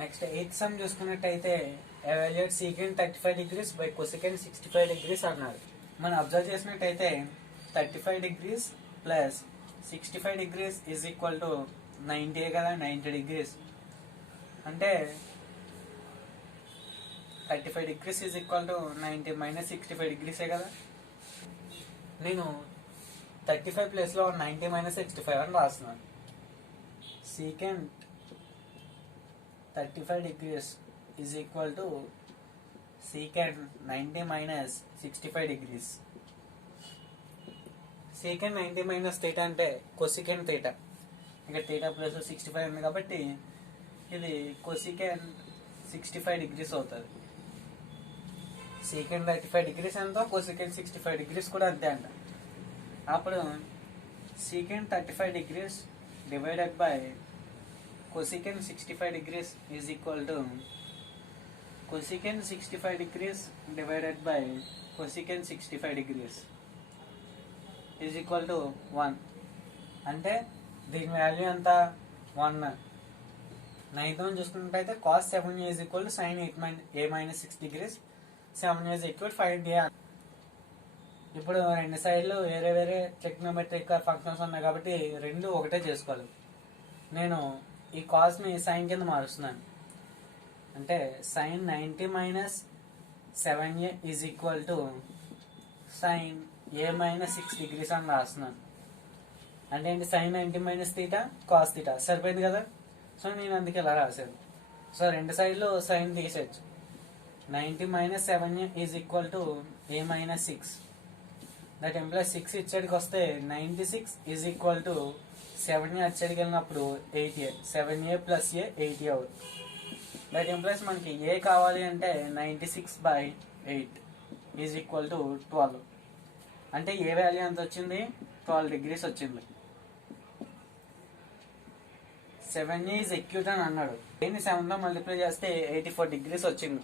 Next eighth sum చూసుకున్నట్టయితే evaluate secant 35 degrees by cosecant 65 degrees అన్నారు. మనం అబ్జర్వ్ చేసినట్టయితే 35 degrees plus 65 degrees is equal to 90 కదా, 90 degrees అంటే 35 degrees is equal to 90 minus 65 డిగ్రీసే కదా. నేను 35 ప్లేస్లో 90 మైనస్ 65 అని రాస్తున్నాను. Secant 35 degrees is equal to secant 90 minus 65 degrees. secant 90 minus theta అంటే cosecant theta. ఇక్కడ theta ప్లస్ 65 ఉంది కాబట్టి ఇది cosecant 65 degrees అవుతుంది. secant 35 degrees ఎంతో cosecant 65 degrees కూడా అంతే అంట. అప్పుడు secant 35 degrees divided by cosecant 65 degrees is equal to cosecant 65 degrees divided by cosecant 65 degrees is equal to 1. అంటే దీని వాల్యూ ఎంత 1. 9th వన్ చూసుకున్నట్టయితే cos 7a is equal to sin a minus 6 degrees. 7a is equal to 5a. ఇప్పుడు రెండు సైడ్లు వేరే వేరే trigonometric functions ఉన్నాయి కాబట్టి రెండు ఒకటే చేసుకోవాలి. నేను ఈ కాస్ని సైన్ కింద మారుస్తున్నాను. అంటే sine 90 minus 7a is equal to sine a minus 6 degrees అని రాస్తున్నాను. అంటే ఏంటి, sine 90 minus theta cos theta సరిపోయింది కదా. సో నేను అందుకే ఇలా రాశాను. సో రెండు సైడ్లు సైన్ తీసేయచ్చు. 90 minus 7a is equal to a minus 6. That implies 6 ఇచ్చేటికి వస్తే 96 ఈజ్ ఈక్వల్ టు 7a అచ్చడికి వెళ్ళినప్పుడు 8a. 7a plus a 8a అవుతుంది. దట్ ఎంప్లాయస్ మనకి ఏ కావాలి అంటే 96/8 ఈజ్ ఈక్వల్ టు 12. అంటే ఏ వాల్యూ ఎంత వచ్చింది, 12 డిగ్రీస్ వచ్చింది. 7a ఈజ్ ఎక్యూట్ అని అన్నాడు. దీన్ని 7తో మల్టిప్లై చేస్తే 84 డిగ్రీస్ వచ్చింది.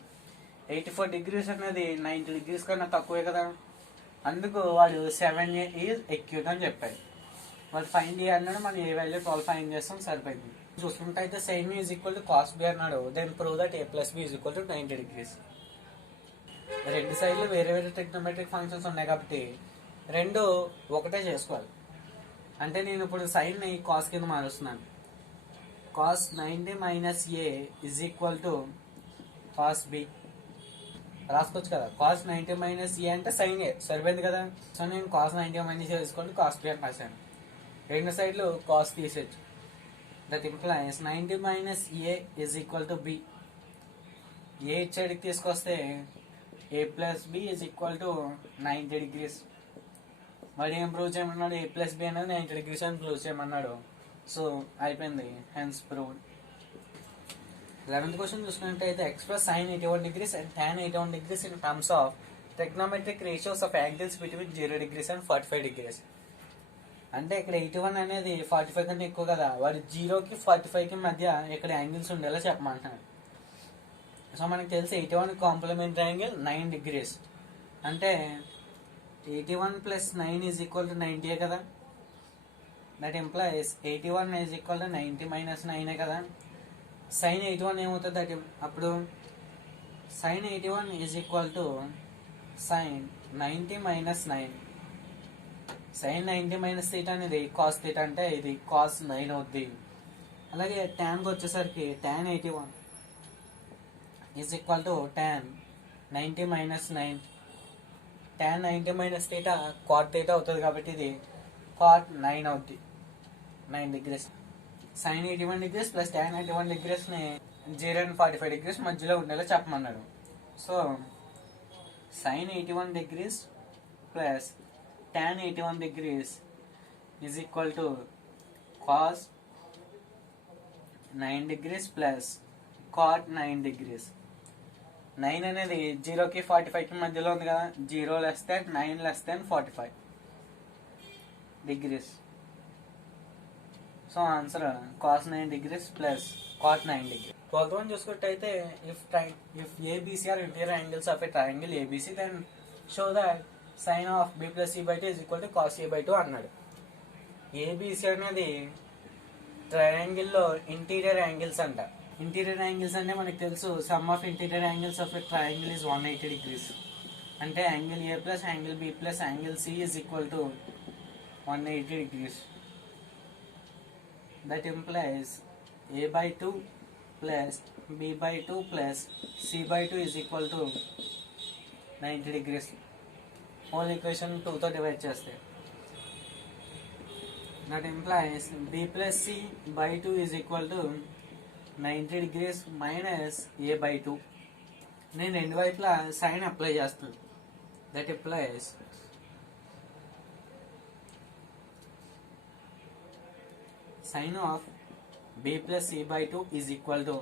84 డిగ్రీస్ అనేది 90 డిగ్రీస్ కన్నా తక్కువే కదా. అందుకు వాడు 7a ఈజ్ ఎక్యూట్ అని చెప్పాడు. వాళ్ళు ఫైండ్ ఏ అన్నాడు, మనం ఏ వాల్యూ 12 ఫైండ్ చేస్తాం, సరిపోయింది. చూసుకుంటే అయితే sine is equal to cos B అన్నాడు. Then prove that a plus B is equal to 90 degrees. రెండు సైడ్లు వేరే వేరే ట్రిగ్నోమెట్రిక్ ఫంక్షన్స్ ఉన్నాయి కాబట్టి రెండు ఒకటే చేసుకోవాలి. అంటే నేను ఇప్పుడు సైన్ ని కాస్ కింద మారుస్తున్నాను. Cos 90 minus a is equal to cos B రాసుకోవచ్చు కదా. కాస్ 90 మైనస్ a అంటే సైన్ ఏ సరిపోయింది కదా. సో నేను cos 90 minus a equal to cos B అని రాశాను. రెండు సైడ్లు కాస్ తీసేచ్చు. That implies 90 minus a is equal to B. A ఇచ్చేడికి తీసుకొస్తే a plus B is equal to 90 degrees. వాడు ఏం ప్రూవ్ చేయమన్నాడు, a ప్లస్ బి అనేది 90 డిగ్రీస్ అని ప్రూవ్ చేయమన్నాడు. సో అయిపోయింది, హెన్స్ ప్రూవ్డ్. 11th క్వశ్చన్ చూసుకున్నట్టయితే express sine 81 degrees and tan 81 degrees in terms of trigonometric ratios of angles between 0 degrees and 45 degrees. అంటే ఇక్కడ 81 అనేది 45 కంటే ఎక్కువ కదా. వాడు 0కి 45కి మధ్య ఇక్కడ యాంగిల్స్ ఉండేలా చెప్పమంటున్నాడు. సో మనకి తెలిసి 81 కాంప్లిమెంటరీ యాంగిల్ 9 డిగ్రీస్. అంటే 81 ప్లస్ 9 ఈజ్ ఈక్వల్ టు 90 కదా. That implies 81 is equal to 90 minus 9 కదా. సైన్ 81 ఏమవుతుంది, దట్ అప్పుడు sine 81 is equal to sine 90 minus 9. Sine 90 minus theta అనేది కాస్ థీటా అంటే ఇది కాస్ 9 అవుద్ది. అలాగే ట్యాన్కి వచ్చేసరికి tan 81 is equal to tan 90 minus 9. tan 90 minus theta cot theta అవుతుంది కాబట్టి ఇది కాట్ 9 అవుద్ది, 9 degrees. Sine 81 degrees plus tan 81 డిగ్రీస్ని 0 అండ్ 45 డిగ్రీస్ మధ్యలో ఉండేలా చెప్పమన్నాడు. So sine 81 degrees plus tan 81 degrees is equal to cos 9 degrees plus cot 9 degrees. 9 అనేది 0కి 45కి మధ్యలో ఉంది కదా. 0 less than 9 less than 45 degrees. So answer cos 9 degrees plus cot 9 degrees. 12th one చూసుకుంటే if ABC are interior angles of a triangle ABC, then show that sin of b plus c by 2 is equal to cos a by 2 అన్నాడు. ABC అనేది ట్రయాంగిల్లో interior angles అంట. Interior angles అంటే మనకు తెలుసు, sum of interior angles of a triangle is 180 degrees. అంటే angle A plus angle B plus angle C is equal to 180 degrees. That implies a by 2 plus b by 2 plus c by 2 is equal to 90 degrees. Whole equation 2 తో divide చేస్తే that implies b plus c by 2 is equal to 90 degrees minus a by 2. నేను రెండు వైపులా sign apply చేస్తాను. That implies sin of b plus c by 2 is equal to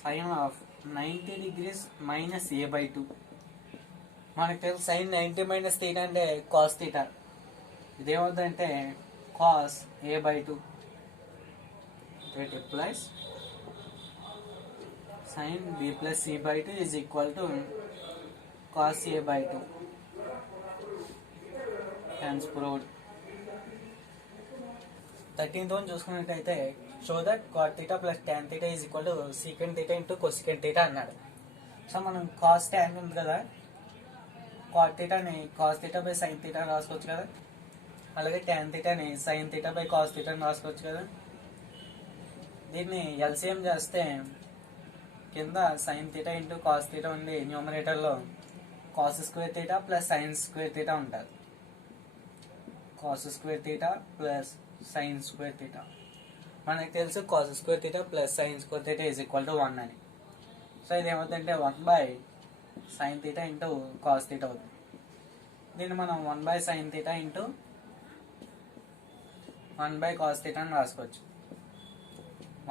sin of 90 degrees minus a by 2. మనకు తెలుసు sin 90 minus theta అంటే cos theta. ఇదేమవుతుందంటే cos a by 2. That implies sin b plus c by 2 is equal to cos a by 2. Hence proved. 13th one చూసుకున్నట్టయితే show that cot theta plus tan theta is equal to secant theta into cosecant theta అన్నాడు. So మనం cos tan ఉంది కదా, cot థీటాని cos theta by sine theta రాసుకోవచ్చు కదా, అలాగే tan థీటాని సైన్ థీటా బై కాస్ థీటాని రాసుకోవచ్చు కదా. దీన్ని ఎల్సిఎం చేస్తే కింద sine theta into cos theta ఉండి న్యూమరేటర్లో cos square theta plus sine square theta ఉంటుంది. Cos square theta plus sine square theta. మనకు తెలుసు cos square theta plus sine square theta is equal to 1 అని. సో ఇది ఏమవుతుందంటే 1 by sine theta into cos theta అవుతుంది. దీన్ని మనం 1 by sine theta into 1 by cos theta అని రాసుకోవచ్చు.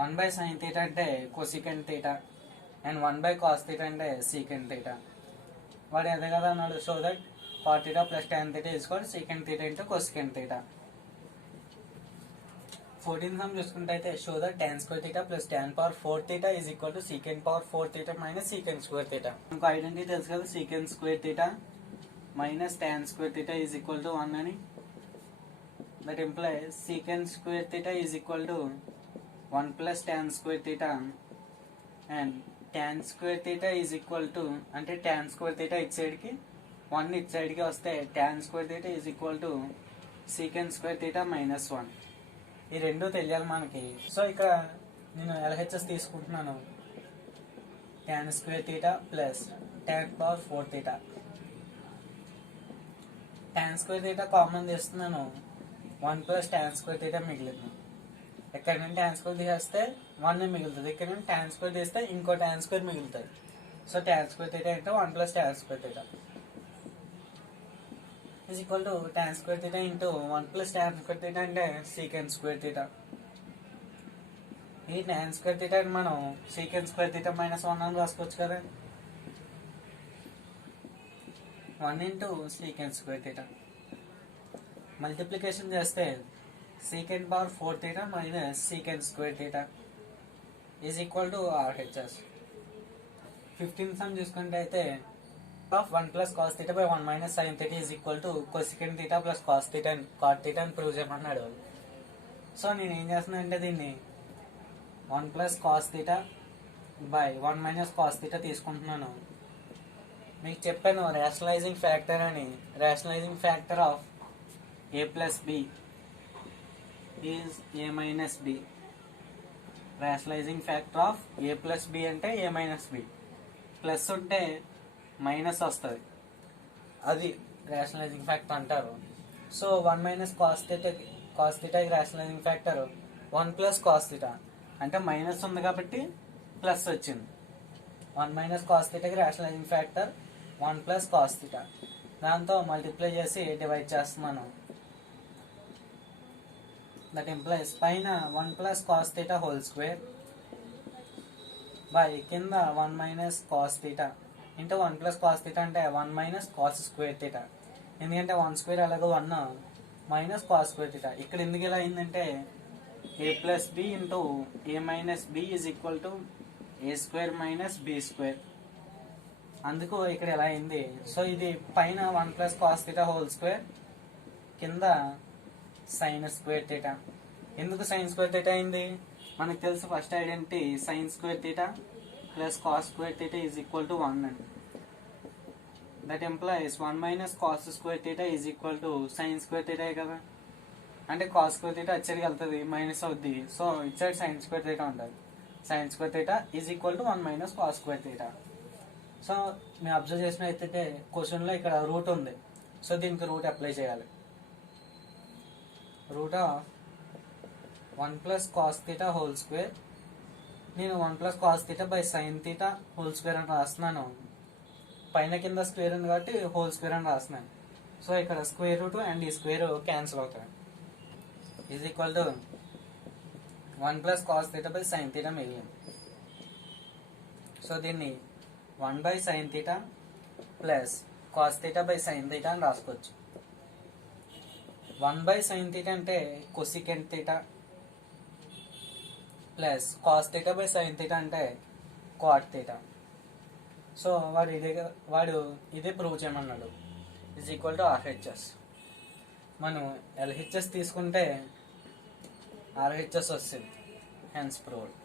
1 బై సైన్ థీటా అంటే cosecant theta and 1 by cos theta అంటే సీకెంట్ థీటా. వాడు అదే కదా అన్నాడు. So that cot theta plus tan theta is equal to secant theta into cosecant theta. 14th some చూసుకుంటే అయితే show that tan square theta plus tan power 4 theta is equal to secant power 4 theta minus secant square theta. మనకు identity తెలుసు కదా, secant square theta minus tan square theta is equal to 1 అని. That implies secant square theta is equal to 1 plus tan square theta and tan square theta is equal to, అంటే tan square theta ఇటు సైడ్కి 1 ఇటు సైడ్కి వస్తే tan square theta is equal to secant square theta minus 1. ఈ రెండు తెలియాలి మనకి. సో ఇక్కడ నేను ఎల్హెచ్ఎస్ తీసుకుంటున్నాను. tan square theta plus tan power 4 theta. tan square theta common తీస్తున్నాను, 1 ప్లస్ tan స్క్వేర్ థీటా మిగిలింది. ఎక్కడ నుండి tan స్క్వేర్ తీసేస్తే 1 మిగులుతుంది, ఇక్కడ నుండి tan స్క్వేర్ తీస్తే ఇంకో tan స్క్వేర్ మిగులుతుంది. సో tan స్క్వేర్ థీటా అంటే 1 plus tan square theta is equal to tan square theta into 1 plus tan square theta అంటే secant square theta. ఈ tan square theta అని మనం secant square theta minus 1 అని రాసుకోవచ్చు కదా. 1 into secant square theta multiplication చేస్తే secant power 4 theta minus secant square theta is equal to RHS. 15th some చూసుకుంటే అయితే of 1 plus cos theta by 1 minus sin theta is equal to cosecant theta plus cos theta and cot theta అని prove చేయమన్నాడు. So నేను ఏం చేస్తున్నా అంటే దీన్ని 1 plus cos theta by 1 minus cos theta తీసుకుంటున్నాను. మీకు చెప్పాను రేషనలైజింగ్ ఫ్యాక్టర్ అని. Rationalising factor of a plus b is a minus b. Rationalising factor of a plus b అంటే a minus b. ప్లస్ ఉంటే మైనస్ వస్తుంది, అది రేషనలైజింగ్ ఫ్యాక్టర్ అంటారు. So 1 minus cos theta rationalising factor 1 plus cos theta అంటే minus ఉంది కాబట్టి plus వచ్చింది. 1 minus cos థీటాకి rationalising factor 1 plus cos theta. దాంతో మల్టిప్లై చేసి డివైడ్ చేస్తున్నాను. దట్ ఇంప్లైస్ పైన 1 plus cos theta whole square by కింద 1 minus cos theta into 1 plus cos theta అంటే 1 మైనస్ కాస్ స్క్వేర్ థీటా. ఎందుకంటే 1 స్క్వేర్ అలాగే 1 మైనస్ కాస్ స్క్వేర్ థీటా. ఇక్కడ ఎందుకు ఇలా అయిందంటే A plus B into A minus B is equal to A square minus B square, అందుకు ఇక్కడ ఇలా అయింది. సో ఇది పైన 1 plus cos theta whole square కింద సైన్ స్క్వేర్ థీటా. ఎందుకు సైన్ స్క్వేర్ థీటా అయింది? మనకు తెలుసు first identity sine square theta plus cos square theta is equal to 1 అండి. That implies 1 minus cos square theta is equal to sine square theta కదా. అంటే cos square theta అచ్చడికి వెళ్తుంది, minus అవుద్ది. So it side sine square theta ఉంటుంది. Sine square theta is equal to 1 minus cos square theta. So మేము observe చేసినట్టయితే క్వశ్చన్లో ఇక్కడ రూట్ ఉంది. సో దీనికి రూట్ అప్లై చేయాలి. Root of 1 plus cos theta whole square. నేను 1 plus cos theta by sine theta whole square అని రాస్తున్నాను. పైన కింద స్క్వేర్ ఉంది కాబట్టి హోల్ స్క్వేర్ అని రాస్తున్నాను. సో ఇక్కడ స్క్వేర్ రూట్ అండ్ ఈ స్క్వేర్ క్యాన్సిల్ అవుతాయి. Is equal to 1 plus cos theta by sine theta మిగిలింది. సో దీన్ని 1 by sine theta plus cos theta by sine theta అని రాసుకోవచ్చు. 1 బై సైన్ థీటా అంటే cosecant theta plus cos theta by sine theta అంటే cot theta. So వాడు ఇదే prove చేయమన్నాడు. Is equal to RHS. మనం LHS తీసుకుంటే RHS వస్తుంది. Hence proved.